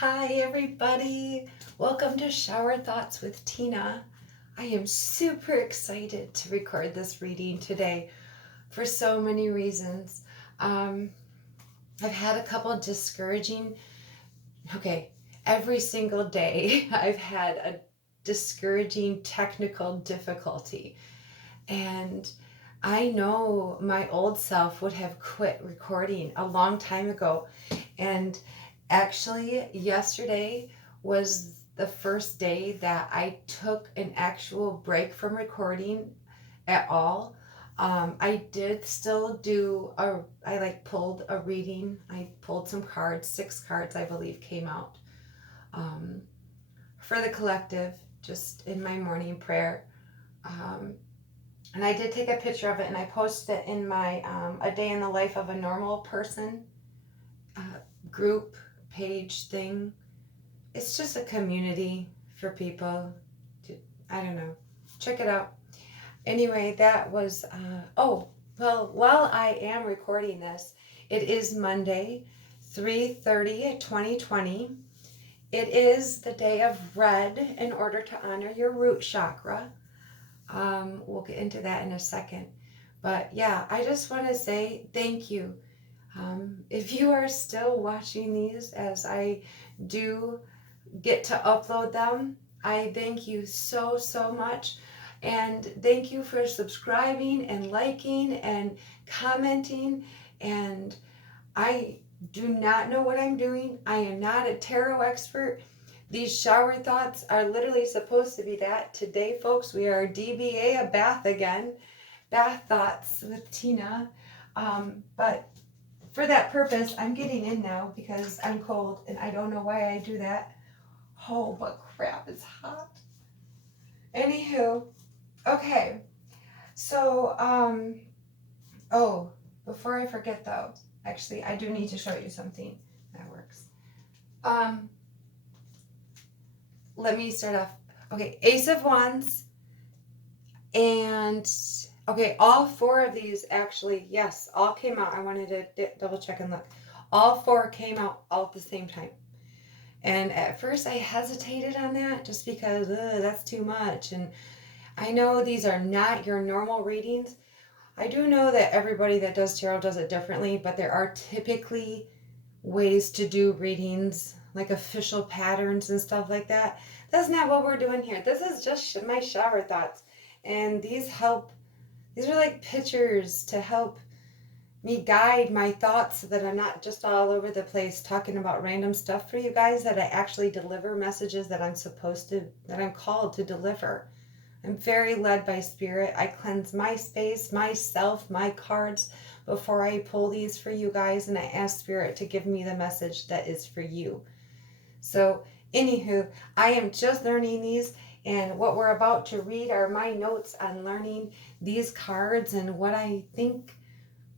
Hi, everybody. Welcome to Shower Thoughts with Tina. I am super excited to record this reading today for so many reasons. I've had a couple discouraging, every single day I've had a discouraging technical difficulty. And I know my old self would have quit recording a long time ago. And actually, yesterday was the first day that I took an actual break from recording at all. I did still I pulled a reading. I pulled some cards, 6 cards, I believe, came out um, for the collective just in my morning prayer. And I did take a picture of it and I posted it in my A Day in the Life of a Normal Person uh, group page thing. It's just a community for people to, I don't know, check it out. Anyway, that was, while I am recording this, it is Monday, 3/30, 2020. It is the day of red in order to honor your root chakra. We'll get into that in a second. But yeah, I just want to say thank you. If you are still watching these as I do get to upload them, I thank you so, so much. And thank you for subscribing and liking and commenting. And I do not know what I'm doing. I am not a tarot expert. These shower thoughts are literally supposed to be that. Today, folks, we are DBA a bath again. Bath thoughts with Tina. But for that purpose, I'm getting in now because I'm cold and I don't know why I do that. Oh, but crap, it's hot. Anywho, okay. So, before I forget though, actually, I do need to show you something that works. Let me start off. Okay, Ace of Wands, and okay, all 4 of these actually, yes, all came out. I wanted to double check and look. All 4 came out all at the same time. And at first I hesitated on that just because that's too much. And I know these are not your normal readings. I do know that everybody that does tarot does it differently, but there are typically ways to do readings, like official patterns and stuff like that. That's not what we're doing here. This is just my shower thoughts. And these are like pictures to help me guide my thoughts so that I'm not just all over the place talking about random stuff for you guys, that I actually deliver messages that I'm called to deliver. I'm very led by spirit. I cleanse my space, myself, my cards before I pull these for you guys, and I ask spirit to give me the message that is for you. So, anywho, I am just learning these, and what we're about to read are my notes on learning these cards and what I think.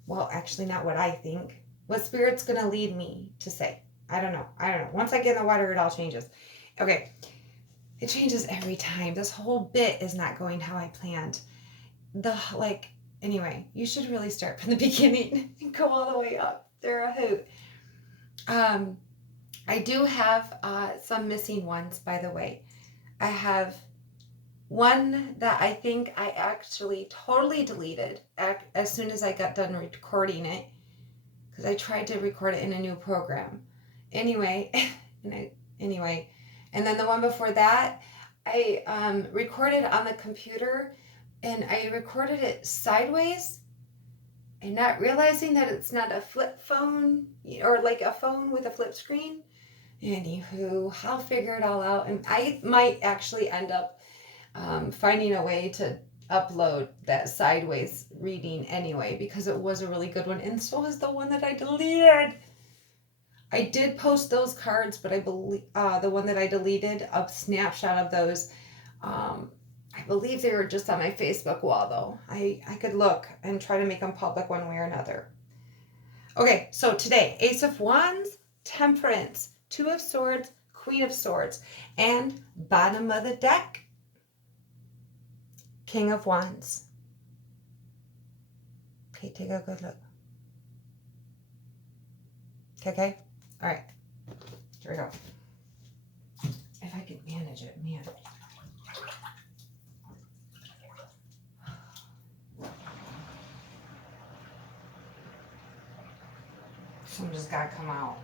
Well, actually, not what I think. What spirit's going to lead me to say. I don't know. Once I get in the water, it all changes. Okay. It changes every time. This whole bit is not going how I planned. Anyway, you should really start from the beginning and go all the way up. They're a hoot. I do have some missing ones, by the way. I have one that I think I actually totally deleted as soon as I got done recording it, because I tried to record it in a new program. Anyway, and then the one before that, I recorded on the computer, and I recorded it sideways, and not realizing that it's not a flip phone or like a phone with a flip screen. Anywho, I'll figure it all out, and I might actually end up finding a way to upload that sideways reading anyway, because it was a really good one, and so is the one that I deleted. I did post those cards, but I believe the one that I deleted, a snapshot of those, I believe they were just on my Facebook wall, though. I could look and try to make them public one way or another. Okay, so today, Ace of Wands, Temperance, 2 of Swords, Queen of Swords, and bottom of the deck, King of Wands. Okay, take a good look. Okay? All right. Here we go. some just gotta come out.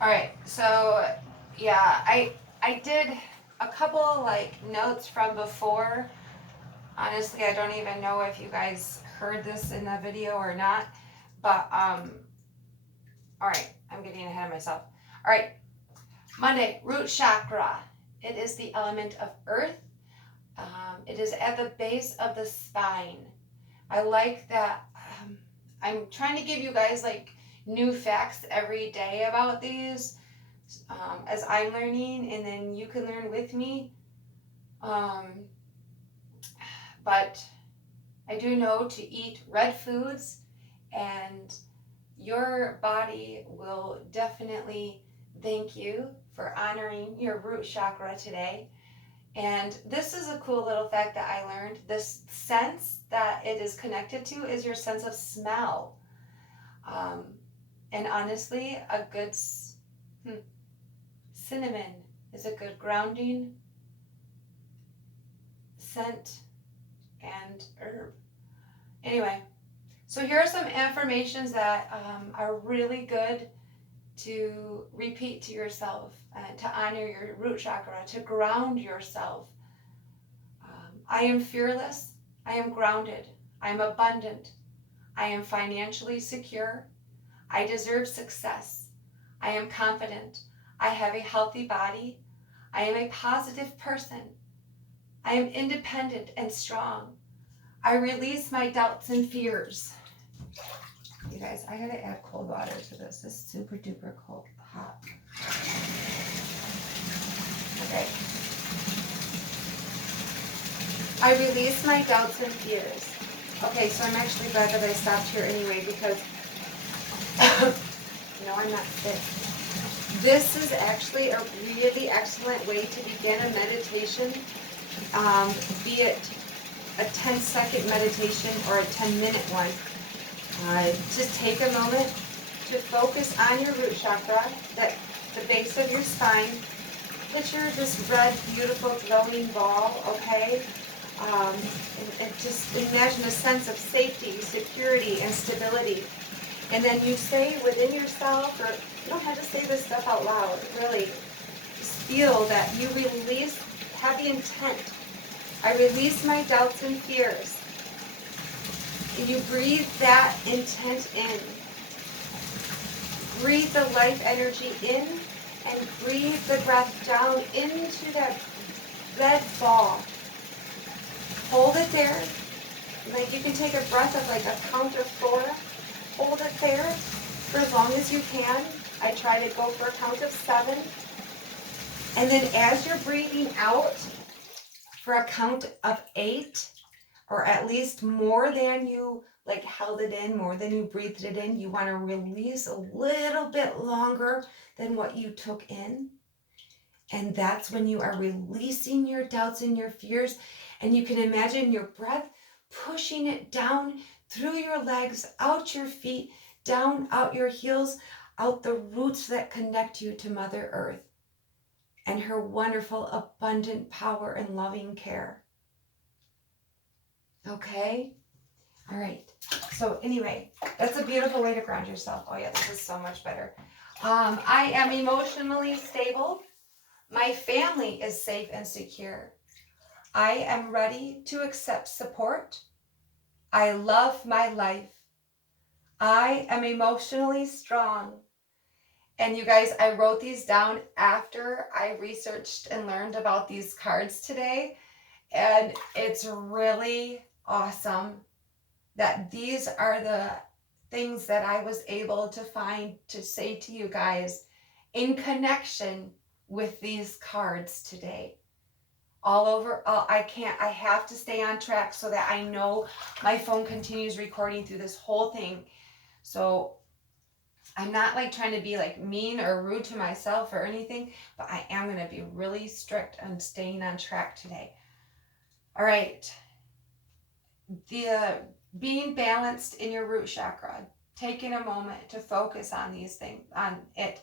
All right, so yeah, I did a couple like notes from before. Honestly, I don't even know if you guys heard this in the video or not, but all right, I'm getting ahead of myself. All right, Monday, root chakra. It is the element of earth. It is at the base of the spine. I like that. I'm trying to give you guys like new facts every day about these as I'm learning, and then you can learn with me. But I do know to eat red foods, and your body will definitely thank you for honoring your root chakra today. And this is a cool little fact that I learned. This sense that it is connected to is your sense of smell. And honestly, a good cinnamon is a good grounding scent and herb. Anyway, so here are some affirmations that are really good to repeat to yourself, to honor your root chakra, to ground yourself. I am fearless. I am grounded. I am abundant. I am financially secure. I deserve success. I am confident. I have a healthy body. I am a positive person. I am independent and strong. I release my doubts and fears. You guys, I gotta add cold water to this. It's super duper cold, hot. Okay. I release my doubts and fears. Okay, so I'm actually glad that I stopped here anyway because no, I'm not sick. This is actually a really excellent way to begin a meditation, be it a 10-second meditation or a 10-minute one. Just take a moment to focus on your root chakra, that the base of your spine. Picture this red, beautiful, glowing ball, okay? And just imagine a sense of safety, security, and stability. And then you say within yourself, or you don't have to say this stuff out loud, really. Just feel that you release, have the intent. I release my doubts and fears. And you breathe that intent in. Breathe the life energy in and breathe the breath down into that red ball. Hold it there. Like you can take a breath of like a count of 4. Hold it there for as long as you can. I try to go for a count of 7. And then as you're breathing out for a count of 8, or at least more than you like held it in, more than you breathed it in, you want to release a little bit longer than what you took in. And that's when you are releasing your doubts and your fears. And you can imagine your breath pushing it down through your legs, out your feet, down, out your heels, out the roots that connect you to Mother Earth and her wonderful, abundant power and loving care. Okay? All right. So anyway, that's a beautiful way to ground yourself. Oh yeah, this is so much better. I am emotionally stable. My family is safe and secure. I am ready to accept support. I love my life. I am emotionally strong. And you guys, I wrote these down after I researched and learned about these cards today. And it's really awesome that these are the things that I was able to find to say to you guys in connection with these cards today. All over, I have to stay on track so that I know my phone continues recording through this whole thing. So I'm not like trying to be like mean or rude to myself or anything, but I am going to be really strict on staying on track today. All right. The being balanced in your root chakra, taking a moment to focus on these things, on it.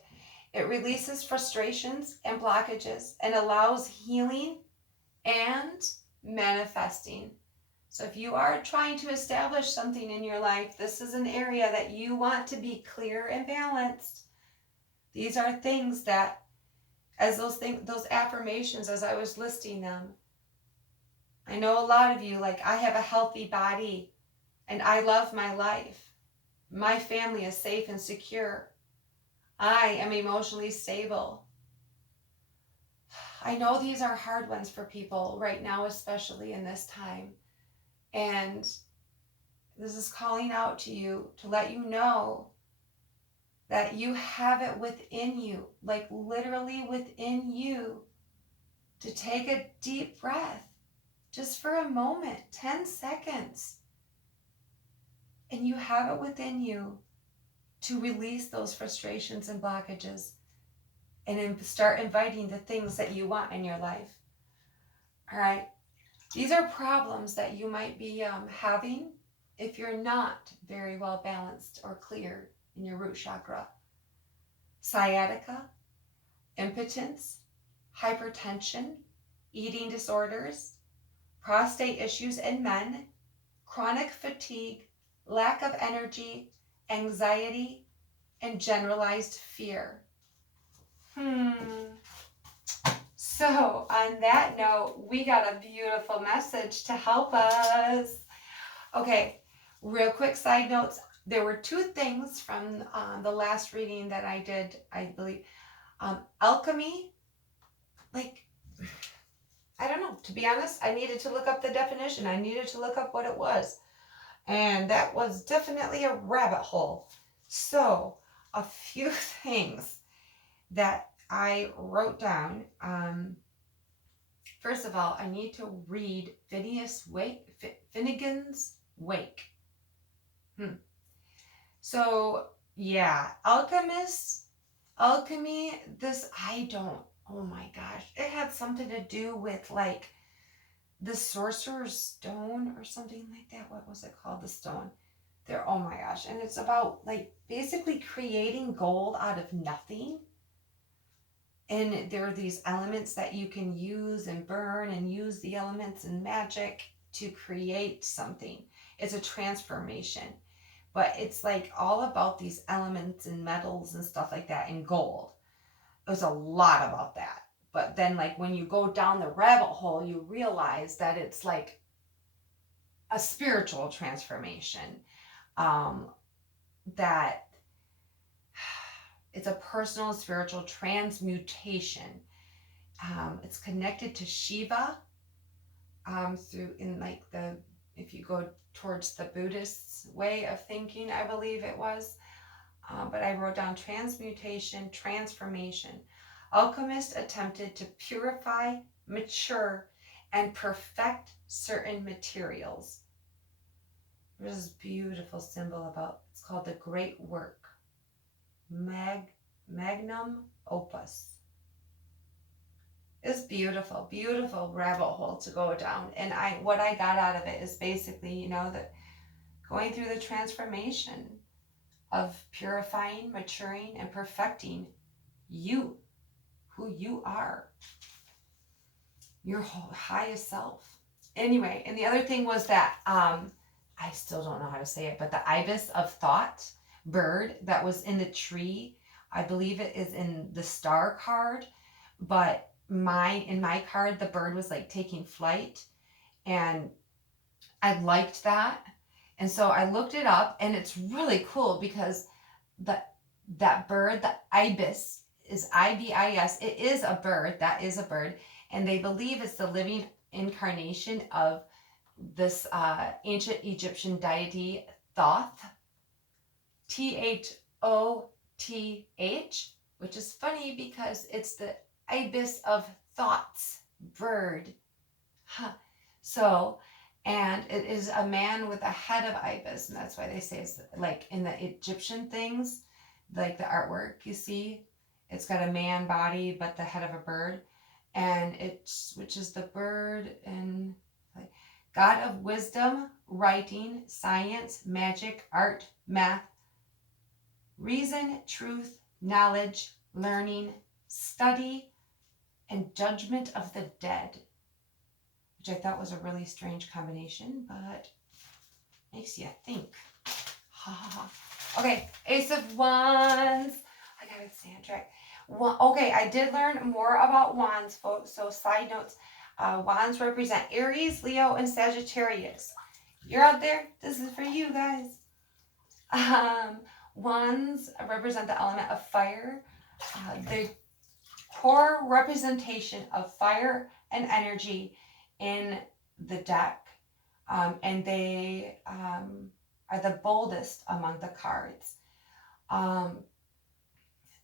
It releases frustrations and blockages and allows healing and manifesting. So if you are trying to establish something in your life, this is an area that you want to be clear and balanced. These are things that, as those affirmations, as I was listing them, I know a lot of you, like, I have a healthy body and I love my life. My family is safe and secure. I am emotionally stable. I know these are hard ones for people right now, especially in this time. And this is calling out to you to let you know that you have it within you, like literally within you, to take a deep breath just for a moment, 10 seconds. And you have it within you to release those frustrations and blockages and start inviting the things that you want in your life. All right. These are problems that you might be having if you're not very well balanced or clear in your root chakra. Sciatica, impotence, hypertension, eating disorders, prostate issues in men, chronic fatigue, lack of energy, anxiety, and generalized fear. So on that note, we got a beautiful message to help us. Okay, real quick side notes. There were two things from the last reading that I did, I believe. Alchemy, like, I don't know, to be honest, I needed to look up the definition. I needed to look up what it was. And that was definitely a rabbit hole. So, a few things that I wrote down. First of all, I need to read Finnegan's Wake. So, yeah, alchemy, this, oh my gosh, it had something to do with like the Sorcerer's Stone or something like that. What was it called? The stone. There, oh my gosh. And it's about like basically creating gold out of nothing. And there are these elements that you can use and burn and use the elements and magic to create something. It's a transformation. But it's like all about these elements and metals and stuff like that and gold. It was a lot about that. But then like when you go down the rabbit hole, you realize that it's like a spiritual transformation. That it's a personal spiritual transmutation. It's connected to Shiva through in like if you go towards the Buddhist way of thinking, I believe it was. But I wrote down transmutation, transformation. Alchemists attempted to purify, mature, and perfect certain materials. There's this beautiful symbol about, it's called the Great Work. Magnum Opus. It's beautiful, beautiful rabbit hole to go down. And what I got out of it is basically, that going through the transformation of purifying, maturing, and perfecting you, who you are, your highest self. Anyway, and the other thing was that, I still don't know how to say it, but the ibis of thought bird that was in the tree, I believe it is in the star card, but in my card, the bird was like taking flight, and I liked that. And so I looked it up, and it's really cool because that bird, the ibis, is IBIS. It is a bird. That is a bird. And they believe it's the living incarnation of this ancient Egyptian deity Thoth, THOTH, which is funny because it's the ibis of thoughts bird. So, and it is a man with a head of ibis, and that's why they say it's like in the Egyptian things, like the artwork you see, it's got a man body but the head of a bird, and which is the bird and like god of wisdom, writing, science, magic, art, math, reason, truth, knowledge, learning, study, and judgment of the dead. which I thought was a really strange combination, but makes you think. Ha ha ha. Okay, Ace of Wands. I gotta stay on track. Okay, I did learn more about wands, folks. So side notes, wands represent Aries, Leo, and Sagittarius. You're out there. This is for you guys. Wands represent the element of fire. The core representation of fire and energy in the deck. And they are the boldest among the cards.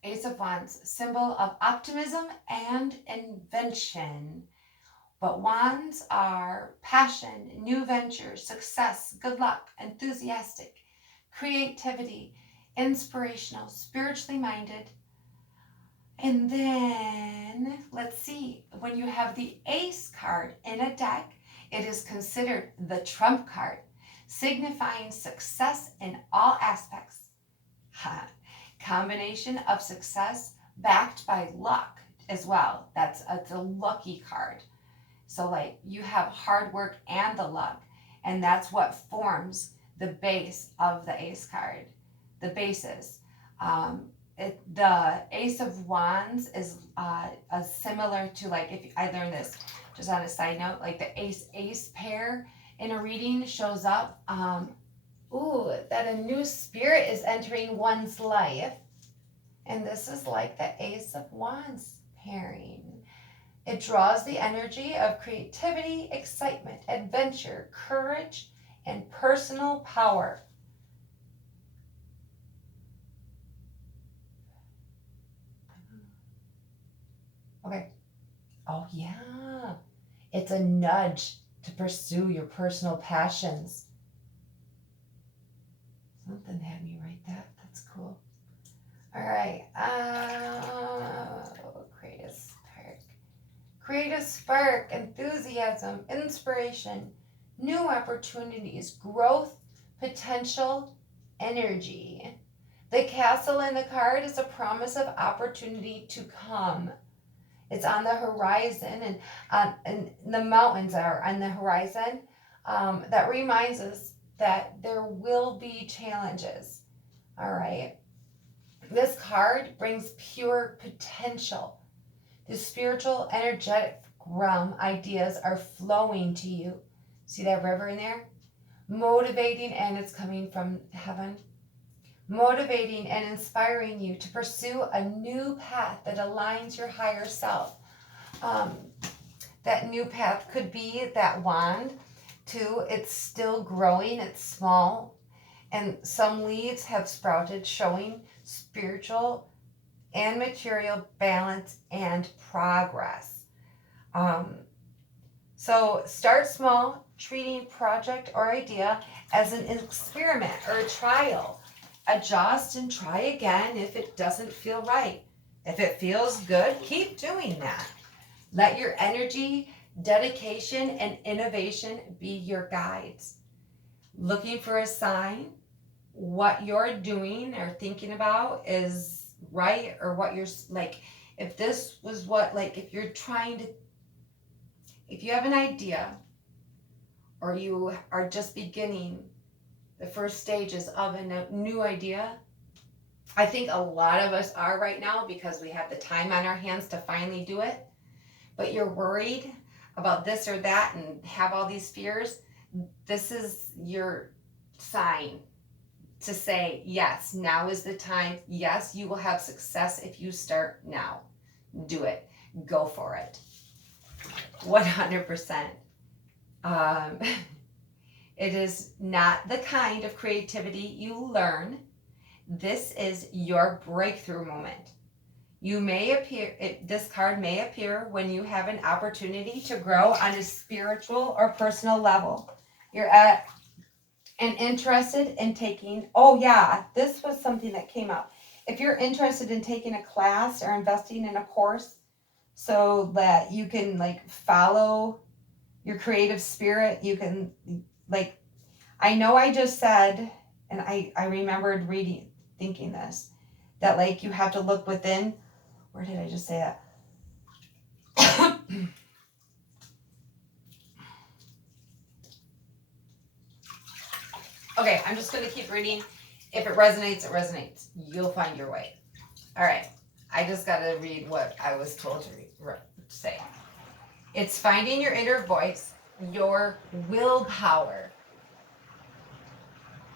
Ace of Wands, symbol of optimism and invention. But wands are passion, new ventures, success, good luck, enthusiastic, creativity, inspirational, spiritually minded. And then, let's see, when you have the Ace card in a deck, it is considered the trump card, signifying success in all aspects. Combination of success backed by luck as well. That's a lucky card. So like you have hard work and the luck, and that's what forms the base of the Ace card. The basis. The Ace of Wands is similar to, like, if I learned this just on a side note, like the ace pair in a reading shows up. That a new spirit is entering one's life, and this is like the Ace of Wands pairing. It draws the energy of creativity, excitement, adventure, courage, and personal power. Okay. Oh, yeah. It's a nudge to pursue your personal passions. Something had me write that. That's cool. All right. Create a spark, enthusiasm, inspiration, new opportunities, growth, potential, energy. The castle in the card is a promise of opportunity to come. It's on the horizon, and the mountains are on the horizon. That reminds us that there will be challenges. All right. This card brings pure potential. The spiritual, energetic realm ideas are flowing to you. See that river in there? Motivating, and it's coming from heaven. Motivating and inspiring you to pursue a new path that aligns your higher self. That new path could be that wand, too. It's still growing, it's small, and some leaves have sprouted, showing spiritual and material balance and progress. So start small, treating project or idea as an experiment or a trial. Adjust and try again if it doesn't feel right. If it feels good, keep doing that. Let your energy, dedication, and innovation be your guides. Looking for a sign, what you're doing or thinking about is right, or what you're like, if this was what, like, if you're trying to, if you have an idea or you are just beginning the first stages of a new idea, I think a lot of us are right now because we have the time on our hands to finally do it, but you're worried about this or that and have all these fears. This is your sign to say, yes, now is the time. Yes, you will have success if you start now. Do it. Go for it. 100%. It is not the kind of creativity you learn. This is your breakthrough moment. This card may appear when you have an opportunity to grow on a spiritual or personal level. You're at and interested in taking, this was something that came up. If you're interested in taking a class or investing in a course so that you can like follow your creative spirit, you can, like, I know I just said, and I remembered thinking this, that like you have to look within. Where did I just say that? Okay, I'm just going to keep reading. If it resonates, it resonates. You'll find your way. All right. I just got to read what I was told to say. It's finding your inner voice, your willpower.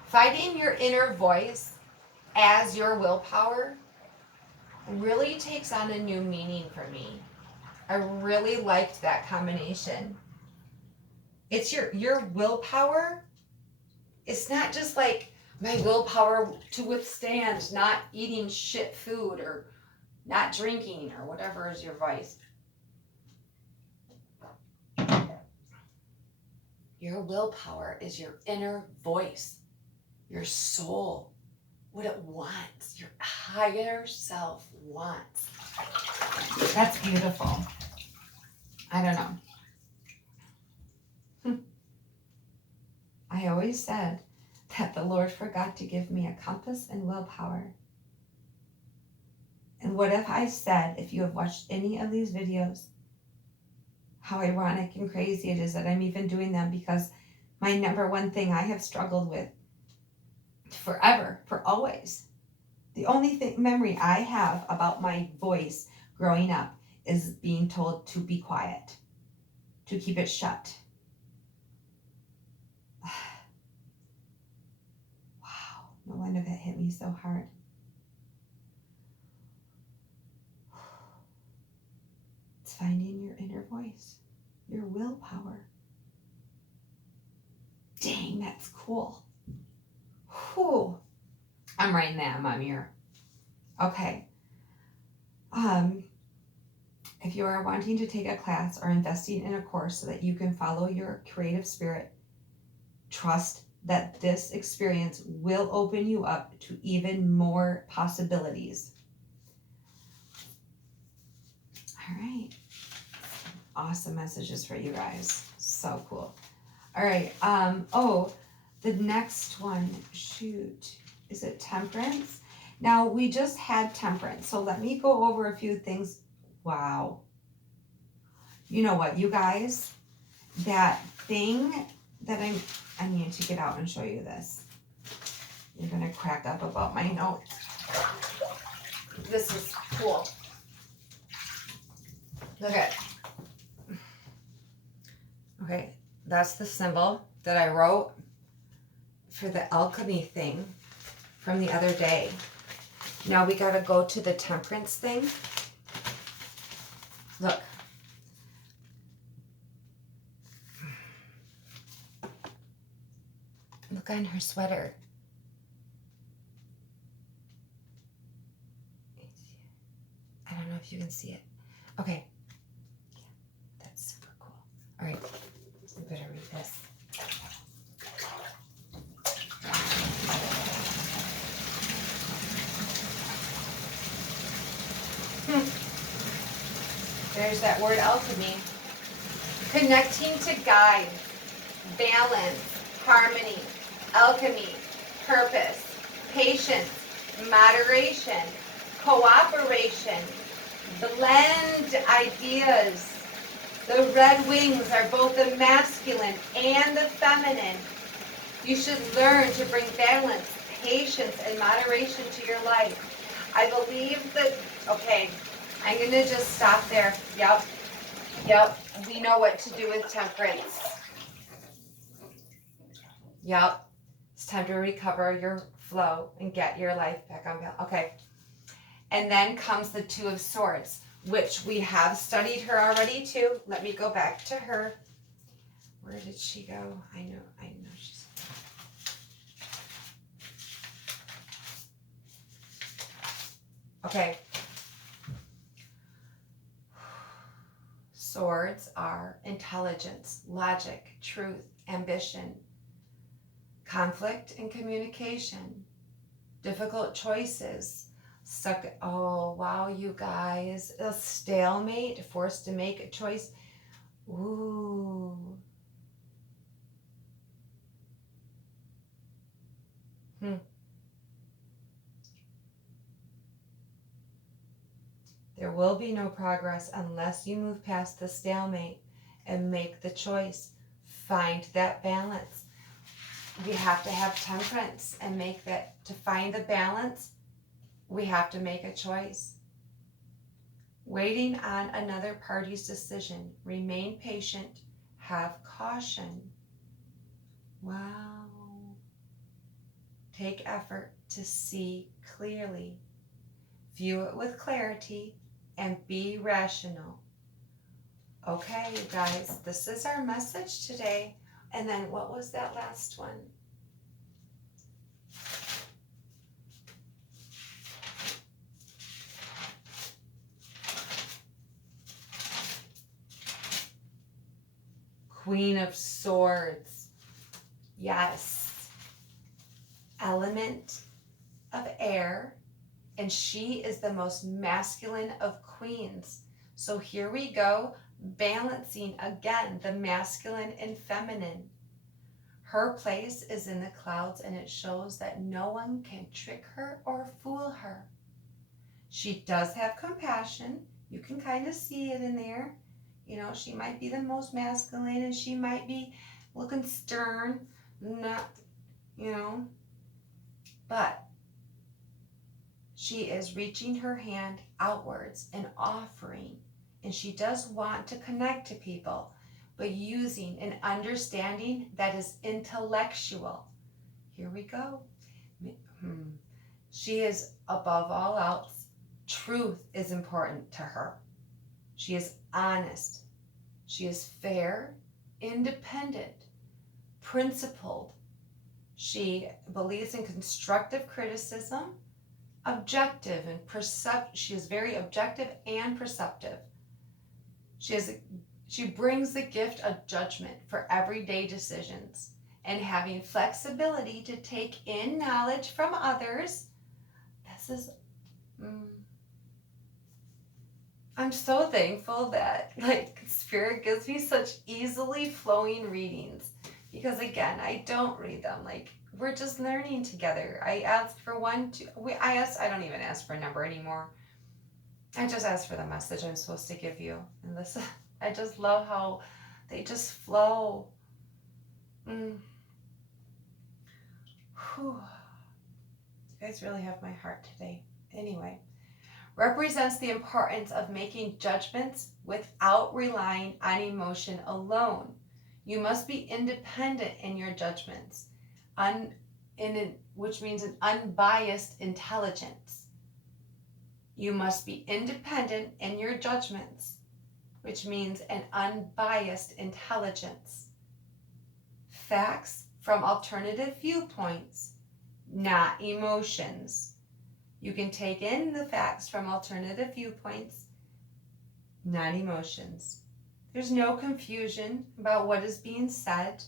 Finding your inner voice as your willpower really takes on a new meaning for me. I really liked that combination. It's your willpower. It's not just like my willpower to withstand not eating shit food or not drinking or whatever is your vice. Your willpower is your inner voice, your soul, what it wants, your higher self wants. That's beautiful. I don't know. I always said that the Lord forgot to give me a compass and willpower. And what if I said, if you have watched any of these videos, how ironic and crazy it is that I'm even doing them, because my number one thing I have struggled with forever, for always, the only memory I have about my voice growing up is being told to be quiet, to keep it shut. Wow, no wonder that hit me so hard. It's finding your inner voice, your willpower. Dang, that's cool. Whew. I'm writing that, Mom Mirror. Okay. If you are wanting to take a class or investing in a course so that you can follow your creative spirit, trust that this experience will open you up to even more possibilities. All right. Awesome messages for you guys. So cool. All right. The next one, shoot, is it temperance? Now, we just had temperance, so let me go over a few things. Wow. You know what, you guys? That thing that I need to get out and show you this. You're going to crack up about my note. This is cool. Look at it. Okay, that's the symbol that I wrote for the alchemy thing from the other day. Now we got to go to the temperance thing. Look. Look on her sweater. I don't know if you can see it. Okay. Yeah, that's super cool. All right. We better read this. There's that word alchemy. Connecting to guide, balance, harmony, alchemy, purpose, patience, moderation, cooperation, blend ideas. The red wings are both the masculine and the feminine. You should learn to bring balance, patience, and moderation to your life. I believe that, okay, I'm going to just stop there. Yep. We know what to do with temperance. Yep. It's time to recover your flow and get your life back on balance. Okay. And then comes the Two of Swords, which we have studied her already too. Let me go back to her. Where did she go? I know she's. Okay. Swords are intelligence, logic, truth, ambition, conflict and communication, difficult choices, stuck. Oh, wow, you guys. A stalemate, forced to make a choice. Ooh. There will be no progress unless you move past the stalemate and make the choice. Find that balance. we have to have temperance and make that, to find the balance, we have to make a choice. Waiting on another party's decision. Remain patient. Have caution. Wow. Take effort to see clearly. View it with clarity and be rational. Okay, you guys, this is our message today. And then what was that last one? Queen of Swords. Yes. Element of air. And she is the most masculine of queens. So here we go, balancing again the masculine and feminine. Her place is in the clouds, and it shows that no one can trick her or fool her. She does have compassion. You can kind of see it in there. You know, she might be the most masculine, and she might be looking stern, not, you know, but she is reaching her hand outwards and offering, and she does want to connect to people, but using an understanding that is intellectual. Here we go. She is above all else. Truth is important to her. She is honest. She is fair, independent, principled. She believes in constructive criticism, objective and she is very objective and perceptive. She brings the gift of judgment for everyday decisions and having flexibility to take in knowledge from others. This is I'm so thankful that Spirit gives me such easily flowing readings, because again, I don't read them. We're just learning together. I ask for I don't even ask for a number anymore. I just ask for the message I'm supposed to give you. And I just love how they just flow. Whew. You guys really have my heart today. Anyway, represents the importance of making judgments without relying on emotion alone. You must be independent in your judgments, which means an unbiased intelligence. You must be independent in your judgments, which means an unbiased intelligence. Facts from alternative viewpoints, not emotions. You can take in the facts from alternative viewpoints, not emotions. There's no confusion about what is being said.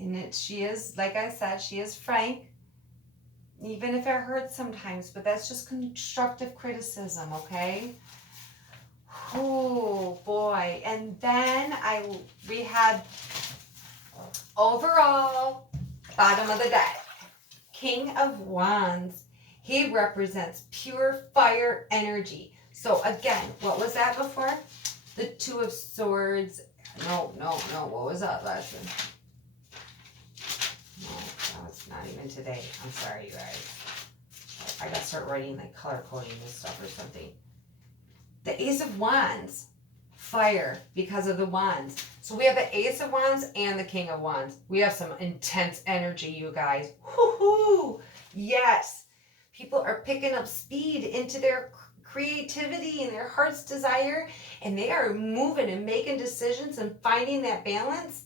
And she is, like I said, she is frank, even if it hurts sometimes, but that's just constructive criticism, okay? Oh boy. And then we had overall bottom of the deck, King of Wands. He represents pure fire energy. So again, what was that before? The Two of Swords. No. What was that last one? No, it's not even today. I'm sorry, you guys. I gotta start writing color coding this stuff or something. The Ace of Wands. Fire, because of the wands. So we have the Ace of Wands and the King of Wands. We have some intense energy, you guys. Woohoo! Yes. People are picking up speed into their creativity and their heart's desire, and they are moving and making decisions and finding that balance.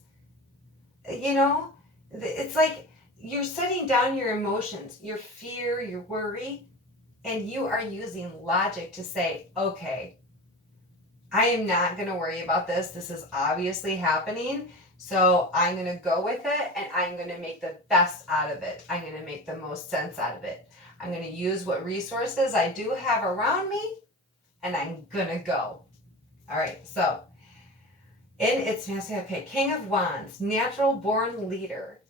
You know, it's like you're setting down your emotions, your fear, your worry, and you are using logic to say, okay, I am not going to worry about this. This is obviously happening. So I'm going to go with it, and I'm going to make the best out of it. I'm going to make the most sense out of it. I'm going to use what resources I do have around me, and I'm going to go. All right. So okay, King of Wands, natural born leader,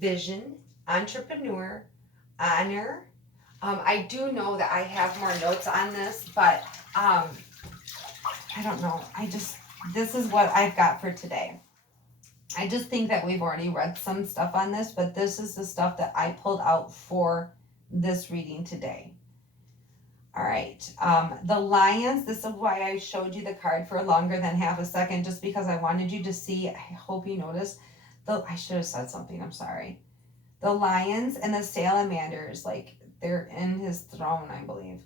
vision, entrepreneur, honor. I do know that I have more notes on this, but I don't know. This is what I've got for today. I just think that we've already read some stuff on this, but this is the stuff that I pulled out for this reading today. All right, the lions, this is why I showed you the card for longer than half a second, just because I wanted you to see. I hope you noticed. I should have said something, I'm sorry. The lions and the salamanders, like they're in his throne, I believe.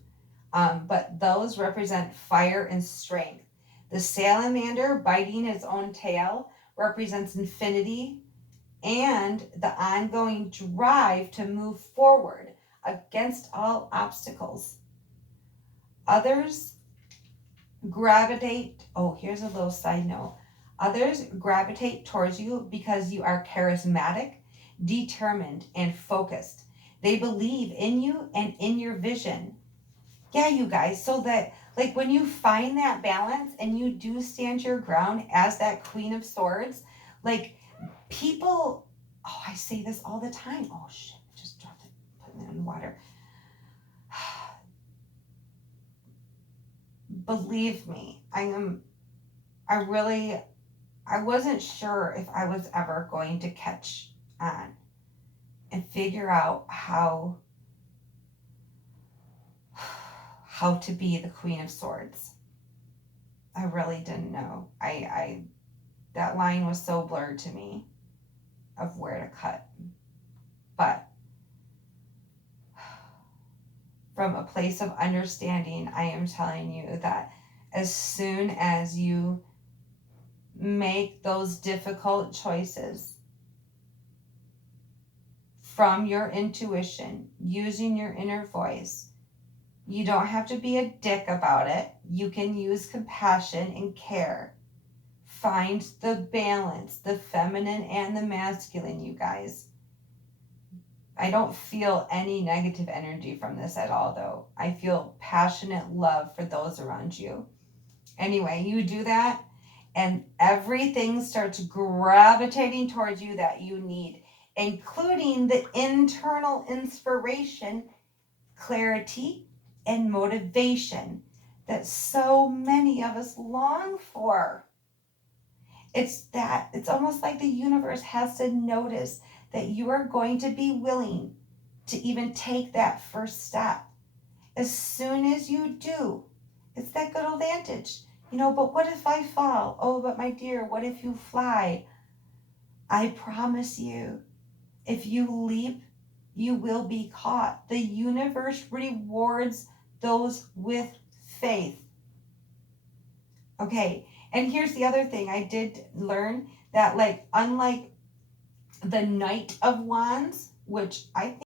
But those represent fire and strength. The salamander biting his own tail represents infinity and the ongoing drive to move forward against all obstacles. Others gravitate, here's a little side note. Others gravitate towards you because you are charismatic, determined, and focused. They believe in you and in your vision. Yeah, you guys, so that like when you find that balance and you do stand your ground as that Queen of Swords, like people, I say this all the time. Oh shit, I just dropped it, putting it in the water. Believe me, I wasn't sure if I was ever going to catch on and figure out how to be the Queen of Swords. I really didn't know. That line was so blurred to me of where to cut. But from a place of understanding, I am telling you that as soon as you make those difficult choices from your intuition, using your inner voice, you don't have to be a dick about it. You can use compassion and care. Find the balance, the feminine and the masculine, you guys. I don't feel any negative energy from this at all, though. I feel passionate love for those around you. Anyway, you do that, and everything starts gravitating towards you that you need, including the internal inspiration, clarity, and motivation that so many of us long for. It's almost like the universe has to notice that you are going to be willing to even take that first step. As soon as you do, it's that good old adage, but what if I fall? Oh, but my dear, what if you fly? I promise you, if you leap, you will be caught. The universe rewards those with faith. Okay, and here's the other thing. I did learn that, like, unlike the Knight of Wands, which I think